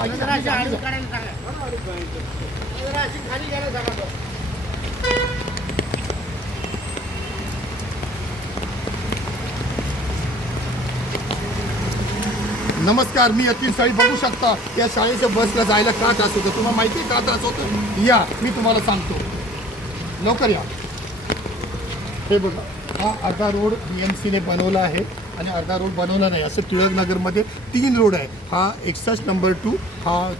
नमस्कार, मी यतीन साळी. बघू शकता या शाळेच्या बसला जायला का त्रास होतो. तुम्हाला माहिती आहे का त्रास होतो? या मी तुम्हाला सांगतो, लवकर या. हे बघा, हा अर्धा रोड BMCने बनवला आहे आणि अर्धा रोड बनवला नाही. असं टिळकनगरमध्ये 3 रोड आहे. हा 61 नंबर 2, हा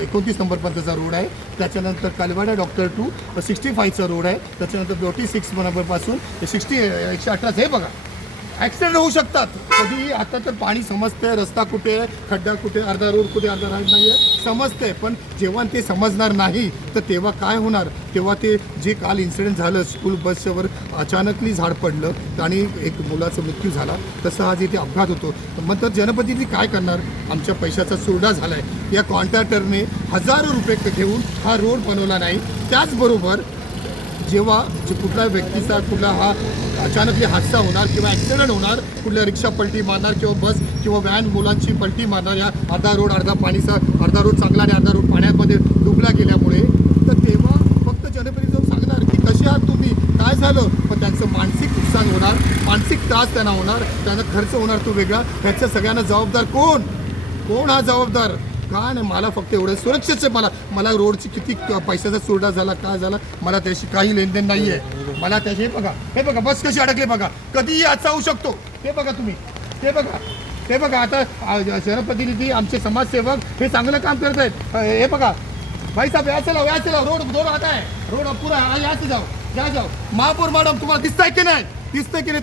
29 नंबरपर्यंतचा रोड आहे. त्याच्यानंतर कालवाडा डॉक्टर 2 65चा रोड आहे. त्याच्यानंतर 46 नंबरपासून 118 हे बघा, ॲक्सिडेंट होऊ शकतात कधीही. आता तर पाणी समजतंय, रस्ता कुठे आहे, खड्डा कुठे, अर्धा रोड कुठे, अर्धा रोड नाही आहे, समजतंय. पण जेव्हा ते समजणार नाही तर तेव्हा काय होणार? तेव्हा ते जे काल इन्सिडेंट झालं, स्कूल बसच्यावर अचानकली झाड पडलं आणि एक मुलाचा मृत्यू झाला, तसं आज इथे अपघात होतो. मग तर जनप्रतिनिधी काय करणार? आमच्या पैशाचा चुरडा झाला आहे. या कॉन्ट्रॅक्टरने हजारो रुपये घेऊन हा रोड बनवला नाही. त्याचबरोबर जेव्हा कुठल्या व्यक्तीचा कुठला हा अचानकली हादसा होणार किंवा ॲक्सिडेंट होणार, कुठल्या रिक्षा पलटी मारणार किंवा बस किंवा व्हॅन मुलांची पलटी मारणार, या अर्धा रोड अर्धा पाणीचा, अर्धा रोड चांगला आणि अर्धा रोड पाण्यामध्ये डुबला गेल्यामुळे, तर तेव्हा फक्त जनप्रतिनिधी जाऊन सांगणार की कसे आहात तुम्ही, काय झालं. पण त्यांचं मानसिक नुकसान होणार, मानसिक त्रास त्यांना होणार, त्यांना खर्च होणार तो वेगळा. ह्याच्या सगळ्यांना जबाबदार कोण हा जबाबदार? का नाही. मला फक्त एवढं सुरक्षेचे, मला रोडची किती पैशाचा चुरडा झाला, काय झाला, मला त्याशी काही लेनदेन नाही आहे. मला त्याशी हे बघा बस कशी अडकली बघा, कधीही असा होऊ शकतो. हे बघा तुम्ही, ते बघा आता जनप्रतिनिधी, आमचे समाजसेवक हे चांगलं काम करत आहेत. हे बघा भाई साहेब, या चला रोड आता आहे, रोड पुरा याच जाओ. महापौर मॅडम, तुम्हाला दिसतंय की नाही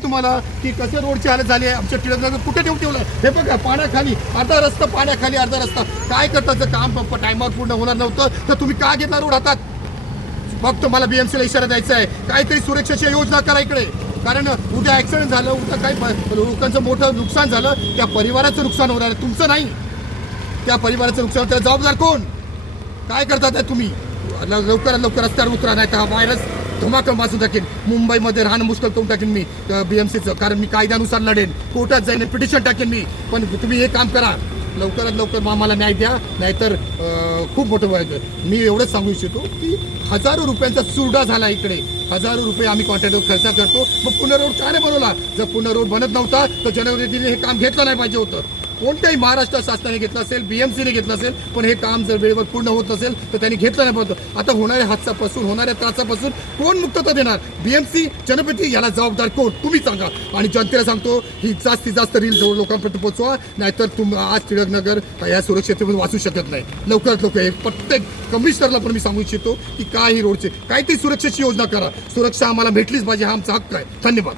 तुम्हाला की कसे रोडची हालत झाली आहे? आमच्या टिळकनगर कुठे ठेवलं? हे बघा, पाण्याखाली अर्धा रस्ता, पाण्याखाली अर्धा रस्ता. काय करतात? जर काम टायमावर पूर्ण होणार नव्हतं तर तुम्ही काय घेतला रोड हातात? फक्त मला BMCला इशारा द्यायचा आहे, काहीतरी सुरक्षेची योजना करा इकडे. कारण उद्या ॲक्सिडेंट झालं, उद्या काही लोकांचं मोठं नुकसान झालं, त्या परिवाराचं नुकसान होणार आहे, तुमचं नाही. त्या परिवाराचं नुकसान, त्याला जबाबदार कोण? काय करतात तुम्ही? लवकरात लवकर रस्त्यावर उतरा, नाही तर हा व्हायरस धमाका वाचून टाकेन. मुंबईमध्ये राहणं मुश्किल करून टाकेन मी BMCचं. कारण मी कायद्यानुसार लढेन, कोर्टात जाईन, पिटिशन टाकेन मी. पण तुम्ही हे काम करा, लवकरात लवकर आम्हाला न्याय द्या, नाहीतर खूप मोठं व्हायचं. मी एवढंच सांगू इच्छितो की हजारो रुपयांचा चुरडा झाला इकडे. हजारो रुपये आम्ही कॉन्ट्रॅक्टवर खर्च करतो. मग पुणे रोड का नाही बनवला? जर पुणे रोड बनत नव्हता तर जनप्रतिनिधीने हे काम घेतलं नाही पाहिजे होतं. कोणत्याही महाराष्ट्र शासनाने घेतलं असेल, BMCने घेतलं असेल, पण हे काम जर वेळेवर पूर्ण होत नसेल तर त्यांनी घेतलं नाही पाहिजे. आता होणाऱ्या हादसापासून, होणाऱ्या त्रासापासून कोण मुक्तता देणार? BMC, जनप्रतिनिधी, याला जबाबदार कोण? तुम्ही सांगा. आणि जनतेला सांगतो, ही जास्तीत जास्त रील लोकांपर्यंत पोहोचवा, नाहीतर आज टिळकनगर या सुरक्षेतून वाचू शकत नाही. लवकरात लवकर हे प्रत्येक कमिशनरला पण मी सांगू इच्छितो की काही रोडचे काहीतरी सुरक्षेची योजना करा. सुरक्षा आम्हाला भेटलीच पाहिजे, हा आमचा हक्क आहे. धन्यवाद.